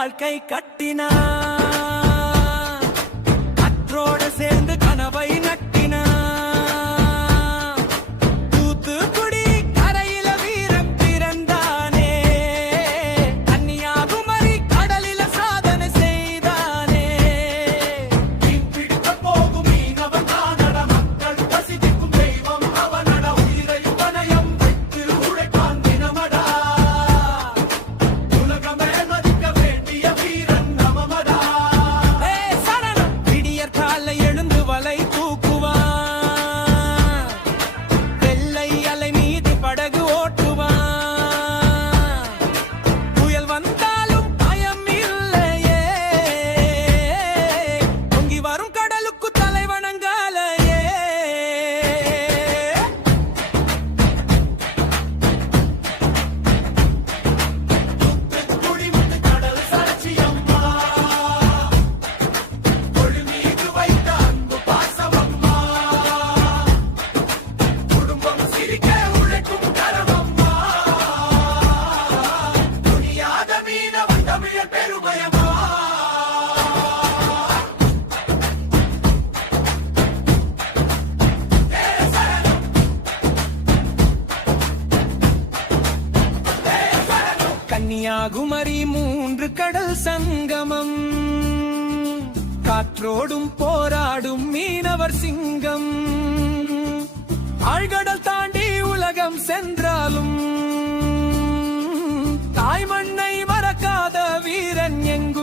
வாழ்க்கை கட்டினான், கற்றோட சேர்ந்து கனவை நட்டினான். தூத்துக்குடி கரையில வீரம் பிறந்தானே, கன்னியாகுமரி கடலில சாதனை செய்தானே. மீன் பிடிக்க போகும் மீனவன் தானட, மக்கள் பசிக்கும் தெய்வம் அவனட. உயிரை பணயம் வைத்து உழைப்பான் தினமடா, உலகமே மதிக்க வேண்டிய வீரன் நமமடா. சரணம் விடியற் காலை எழுந்து வலை தூக்குவான், வெள்ளை அலை மீது படகு ஓட்டுவான். புயல் வந்தாலும் பயம் இல்லையே, பொங்கி வரும் கடலுக்கு தலை வணங்காலையே. குடிமுத்து கடல் சாட்சியம்மா, கொழு மீது வைத்த அன்பு பாசமம்மா. குடும்பம் சிரிக்க உழைக்கும் கரமம்மா, துணியாத மீனவன் தமிழர் பெருமையம்மா. கன்னியாகுமரி 3 கடல் சங்கமம், காற்றோடும் போராடும் மீனவர் சிங்கம். ஆழ்கடல் தாண்டி உலகம் சென்றாலும் தாய் மண்ணை மறக்காத வீரன் எங்கும்.